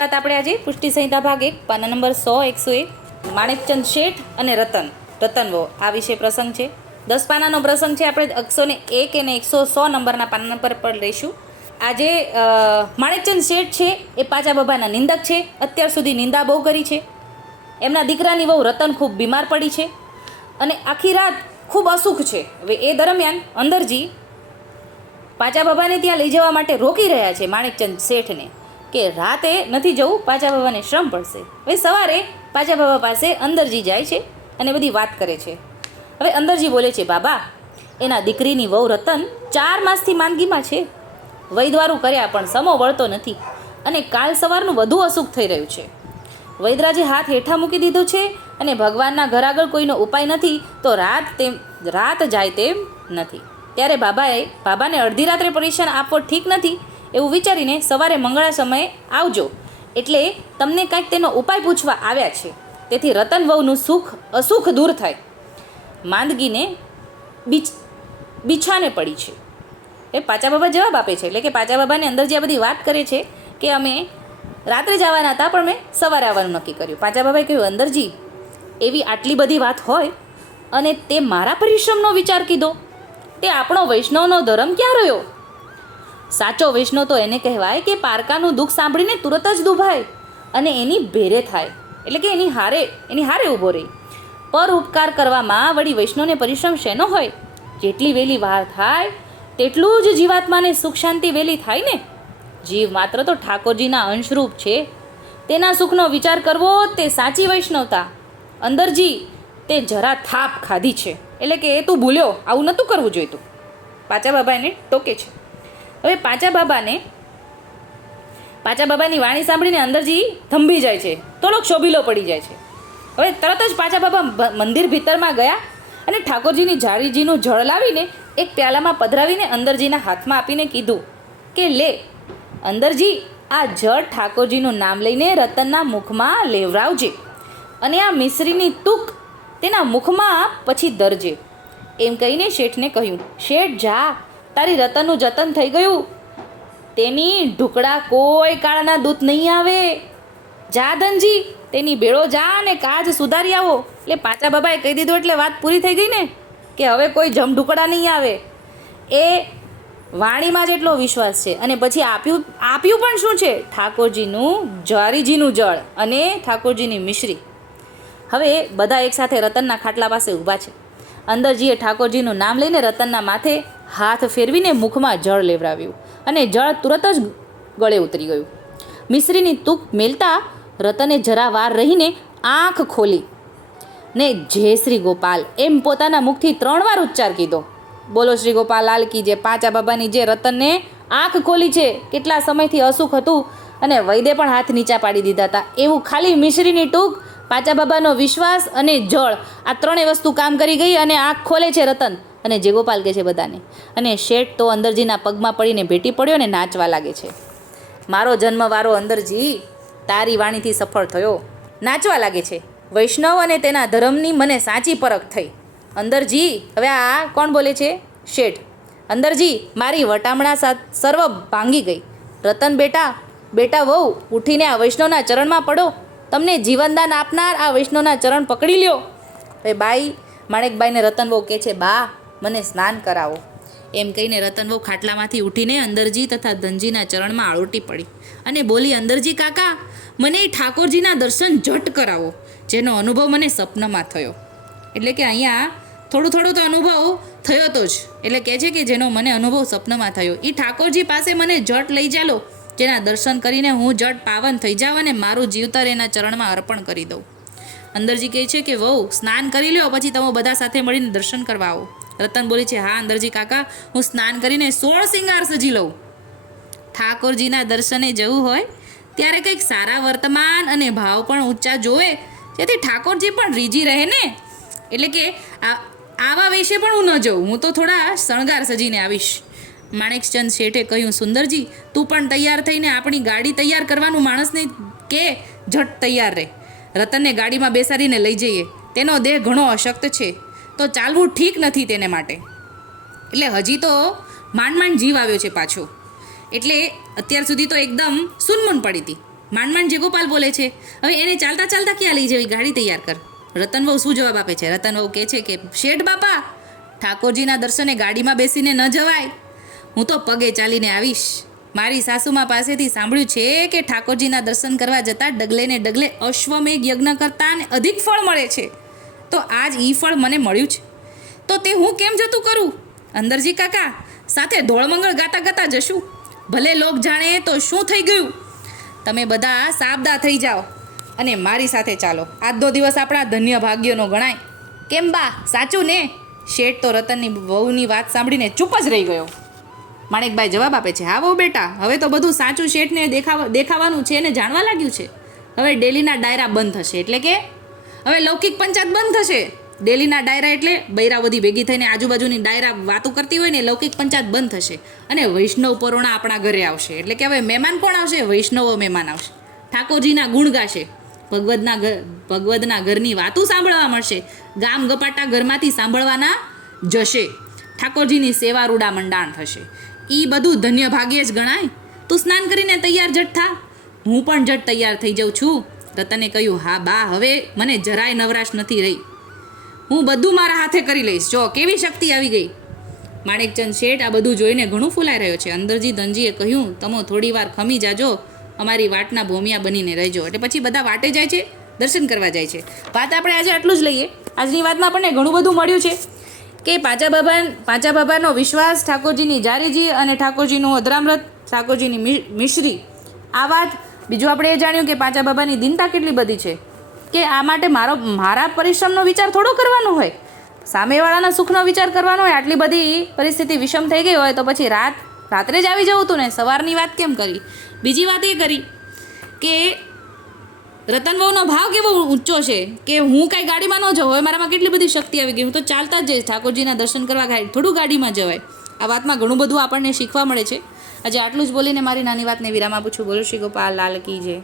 વાત આપણે આજે પુષ્ટિ સંહિતા ભાગ એક, પાના નંબર સો, એકસો એક, માણેકચંદ શેઠ અને રતન. રતનવો આ વિશે પ્રસંગ છે. દસ પાનાનો પ્રસંગ છે, આપણે એકસો ને એક અને એકસો સો નંબરના પાના નંબર પર લઈશું. આજે માણેકચંદ શેઠ છે, એ પાચા બાબાના નિંદક છે. અત્યાર સુધી નિંદા બહુ કરી છે. એમના દીકરાની વહુ રતન ખૂબ બીમાર પડી છે અને આખી રાત ખૂબ અસુખ છે. હવે એ દરમિયાન અંદરજી પાચા બાબાને ત્યાં લઈ જવા માટે રોકી રહ્યા છે માણેકચંદ શેઠને. કે રાતે નથી જવું પાચા બાબાને શ્રમ પડશે. હવે સવારે પાચા બાબા પાસે અંદરજી જાય છે અને બધી વાત કરે છે. હવે અંદરજી બોલે છે, બાબા, એના દીકરીની વહુ રતન ચાર માસથી માંદગીમાં છે. વૈદવારું કર્યા પણ સમો વળતો નથી અને કાલ સવારનું વધુ અસુખ થઈ રહ્યું છે. વૈદરાજે હાથ હેઠા મૂકી દીધો છે અને ભગવાનના ઘર આગળ કોઈનો ઉપાય નથી તો રાત તેમ, રાત જાય તેમ નથી. ત્યારે બાબાએ, બાબાને અડધી રાત્રે પરીક્ષણ આપવો ઠીક નથી. એવું વિચારીને સવારે મંગળા સમયે આવજો. એટલે તમને કાંઈક તેનો ઉપાય પૂછવા આવ્યા છે. તેથી રતન વહુનું સુખ, અસુખ દૂર થાય. માંદગીને બીચ, બિછાને પડી છે. એ પાચા બાબા જવાબ આપે છે. એટલે કે પાચા બાબાને અંદર જે આ બધી વાત કરે છે કે અમે રાત્રે જવાના હતા, પણ મેં સવારે આવવાનું નક્કી કર્યું. પાચા બાબાએ કહ્યું, અંદરજી, એવી આટલી બધી વાત હોય અને તે મારા પરિશ્રમનો વિચાર કીધો. તે આપણો વૈષ્ણવનો ધર્મ ક્યાં રહ્યો? સાચો વૈષ્ણવ તો એને કહેવાય કે પારકાનું દુઃખ સાંભળીને તુરત જ દુભાય અને એની ભેરે થાય. એટલે કે એની હારે એની હારે ઊભો રહે. પર ઉપકાર કરવામાં વળી વૈષ્ણવને પરિશ્રમ શેનો હોય? જેટલી વહેલી વાર થાય, તેટલું જ જીવાત્માને સુખ શાંતિ વહેલી થાય ને? જીવ માત્ર તો ઠાકોરજીના અંશરૂપ છે. તેના સુખનો વિચાર કરવો તે સાચી વૈષ્ણવતા. અંદરજી, તે જરા થાપ ખાધી છે. એટલે કે એ તું ભૂલ્યો, આવું નહોતું કરવું જોઈતું. પાચા બાબા એને ટોકે છે. હવે પાચા બાબાને, પાચા બાબાની વાણી સાંભળીને અંદરજી થંભી જાય છે, થોડોક શોભીલો પડી જાય છે. હવે તરત જ પાચા બાબા મંદિર ભીતરમાં ગયા અને ઠાકોરજીની જાળીજીનું જળ લાવીને એક પ્યાલામાં પધરાવીને અંદરજીના હાથમાં આપીને કીધું કે, લે, અંદરજી, આ જળ ઠાકોરજીનું નામ લઈને રતનના મુખમાં લેવરાવજે અને આ મિશ્રીની તૂક તેના મુખમાં પછી દરજે એમ કહીને શેઠને કહ્યું, શેઠ, જા. તારી રતનનું જતન થઈ ગયું? તેની ઢુકડા કોઈ કાળના દૂત નહીં આવે. જા ધનજી, તેની ભેળો જા અને કાજ સુધારી આવો. એટલે પાચા બાબાએ કહી દીધું એટલે વાત પૂરી થઈ ગઈ ને, કે હવે કોઈ જમ ઢુકડા નહીં આવે. એ વાણીમાં જ એટલો વિશ્વાસ છે. અને પછી આપ્યું આપ્યું પણ શું છે? ઠાકોરજીનું, જ્વારીજીનું જળ અને ઠાકોરજીની મિશ્રી. હવે બધા એકસાથે રતનના ખાટલા પાસે ઊભા છે. અંદરજીએ ઠાકોરજીનું નામ લઈને રતનના માથે હાથ ફેરવીને મુખમાં જળ લેવડાવ્યું અને જળ તુરત જ ગળે ઉતરી ગયું. મિશ્રીની તૂક મેલતા રતને જરા વાર રહીને આંખ ખોલી. ને જય શ્રી ગોપાલ, એમ પોતાના મુખથી ત્રણ વાર ઉચ્ચાર કીધો. બોલો શ્રી ગોપાલ, લાલ કી જે પાંચા બાબાની જે રતનને આંખ ખોલી છે. કેટલા સમયથી અસુખ હતું અને વૈદે પણ હાથ નીચા પાડી દીધા હતા. એવું ખાલી મિશ્રીની ટૂંક પાંચા બાબાનો વિશ્વાસ અને જળ આ ત્રણેય વસ્તુ કામ કરી ગઈ અને આંખ ખોલે છે રતન. અને જે ગોપાલ કહે છે બધાને. અને શેઠ તો અંદરજીના પગમાં પડીને ભેટી પડ્યો ને નાચવા લાગે છે. મારો જન્મવારો અંદરજી, તારી વાણીથી સફળ થયો. નાચવા લાગે છે. વૈષ્ણવ અને તેના ધર્મની મને સાચી પરખ થઈ. અંદરજી, હવે આ કોણ બોલે છે? શેઠ. અંદરજી, મારી વટામણા સર્વ ભાંગી ગઈ. રતન બેટા બેટા વહુ, ઉઠીને આ વૈષ્ણવના ચરણમાં પડો. તમને જીવનદાન આપનાર આ વૈષ્ણવના ચરણ પકડી લ્યો. હવે બાઈ, માણેકબાઈને રતન વહુ કહે છે, બા, મને સ્નાન કરાવો. એમ કહીને રતન વહુ ખાટલામાંથી ઉઠીને અંદરજી તથા ધનજીના ચરણમાં આળોટી પડી અને બોલી, અંદરજી કાકા, મને એ ઠાકોરજીના દર્શન જટ કરાવો. જેનો અનુભવ મને સપનમાં થયો. એટલે કે અહીંયા થોડું થોડું તો અનુભવ થયો તો જ. એટલે કહે છે કે જેનો મને અનુભવ સપનમાં થયો. એ ઠાકોરજી પાસે મને જટ લઈ ચાલો. જેના દર્શન કરીને હું જટ પાવન થઈ જાઉં અને મારું જીવતર એના ચરણમાં અર્પણ કરી દઉં. અંદરજી કહે છે કે, વહુ, સ્નાન કરી લ્યો, પછી તમે બધા સાથે મળીને દર્શન કરવા આવો. રતન બોલી છે, હા, અંદરજી કાકા, હું સ્નાન કરીને સોળ સિંગાર સજી લઉં. ઠાકોરજીના દર્શને જવું હોય, ત્યારે કંઈક સારા વર્તમાન અને ભાવ પણ ઊંચા જોવે, જેથી ઠાકોરજી પણ રીજી રહે ને? એટલે કે આવા વેશે પણ હું ન જઉં, હું તો થોડા શણગાર સજીને આવીશ. માણેકચંદ શેઠે કહ્યું, સુંદરજી, તું પણ તૈયાર થઈને આપણી ગાડી તૈયાર કરવાનું માણસને કે ઝટ તૈયાર રહે રતનને ગાડીમાં બેસાડીને લઈ જઈએ. તેનો દેહ ઘણો અશક્ત છે. તો ચાલવું ઠીક નથી તેને માટે. એટલે હજી તો માંડ માંડ જીવ આવ્યો છે પાછો. એટલે અત્યાર સુધી તો એકદમ સુનમુન પડી હતી. માંડ માંડ જે ગોપાલ બોલે છે, હવે એને ચાલતા ચાલતા ક્યાં લઈ જવી? ગાડી તૈયાર કર. રતન વહુ શું જવાબ આપે છે? રતન વહુ કહે છે કે, શેઠ બાપા, ઠાકોરજીના દર્શને ગાડીમાં બેસીને ન જવાય. હું તો પગે ચાલીને આવીશ. મારી સાસુમા પાસેથી સાંભળ્યું છે કે ઠાકોરજીના દર્શન કરવા જતાં ડગલે ને ડગલે અશ્વમેઘ યજ્ઞ કરતાં અધિક ફળ મળે છે. તો આજ ઈ ફળ મને મળ્યું છે. તો તે હું કેમ જતું કરું? અંદરજી કાકા, સાથે ધોળમંગળ ગાતા ગાતા જશું. ભલે લોક જાણે તો શું થઈ ગયું? તમે બધા સાબદા થઈ જાઓ અને મારી સાથે ચાલો. આજનો દિવસ આપણા ધન્ય ભાગ્યનો ગણાય. કેમ બા? સાચું ને? શેઠ તો રતનની વહુની વાત સાંભળીને ચૂપ જ રહી ગયો. માણેકભાઈ જવાબ આપે છે, હા બહુ બેટા, હવે તો બધું સાચું શેઠને દેખાવા, દેખાવાનું છે ને જાણવા લાગ્યું છે. હવે ડેલીના ડાયરા બંધ થશે, એટલે કે હવે લૌકિક પંચાયત બંધ થશે. ડેલીના ડાયરા એટલે બૈરાવધી ભેગી થઈને આજુબાજુની ડાયરા વાતો કરતી હોય ને લૌકિક પંચાયત બંધ થશે. અને વૈષ્ણવ પરોણા આપણા ઘરે આવશે, એટલે કે હવે મહેમાન કોણ આવશે? વૈષ્ણવો મહેમાન આવશે. ઠાકોરજીના ગુણ ગાશે. ભગવદના ઘર ભગવદના ઘરની વાતો સાંભળવા મળશે. ગામ ગપાટા ઘરમાંથી સાંભળવાના જશે. ઠાકોરજીની સેવા રૂડા મંડાણ થશે. એ બધું ધન્ય ભાગ્યે જ ગણાય. તું સ્નાન કરીને તૈયાર જટ થા. હું પણ જટ તૈયાર થઈ જાઉં છું. રતને કહ્યું, હા બા, હવે મને જરાય નવરાશ નથી રહી. હું બધું મારા હાથે કરી લઈશ. જો, કેવી શક્તિ આવી ગઈ? માણેકચંદ શેઠ આ બધું જોઈને ઘણું ફૂલાઈ રહ્યો છે. અંદરજી ધનજીએ કહ્યું, તમે થોડી વાર ખમી જાજો. અમારી વાટના ભોમિયા બનીને રહેજો. એટલે પછી બધા વાટે જાય છે, દર્શન કરવા જાય છે. વાત આપણે આજે આટલું જ લઈએ. આજની વાતમાં આપણને ઘણું બધું મળ્યું છે. કે પાચા બાબા પાચા બાબાનો વિશ્વાસ ઠાકોરજીની જારીજી અને ઠાકોરજીનું અધરામૃત ઠાકોરજીની મિશ્રી. આ વાત બીજું આપણે એ જાણ્યું કે પાચા બાબાની દિનતા કેટલી બધી છે. કે આ માટે મારો મારા પરિશ્રમનો વિચાર થોડો કરવાનો હોય. સામેવાળાના સુખનો વિચાર કરવાનો હોય, આટલી બધી પરિસ્થિતિ વિષમ થઈ ગઈ હોય તો પછી રાત રાત્રે જ આવી જવું હતું ને, સવારની વાત કેમ કરી? બીજી વાત એ કરી કે રતનભાઉનો ભાવ કેવો ઊંચો છે કે હું કાંઈ ગાડીમાં ન જવું હવે મારામાં કેટલી બધી શક્તિ આવી ગઈ. હું તો ચાલતા જ જઈશ, ઠાકોરજીના દર્શન કરવા ગાડી થોડું ગાડીમાં જવાય. આ વાતમાં ઘણું બધું આપણને શીખવા મળે છે. આજે આટલું જ બોલીને મારી નાની વાતને વિરામ આપું છું. બોલો શ્રી ગોપાલ, લાલ કી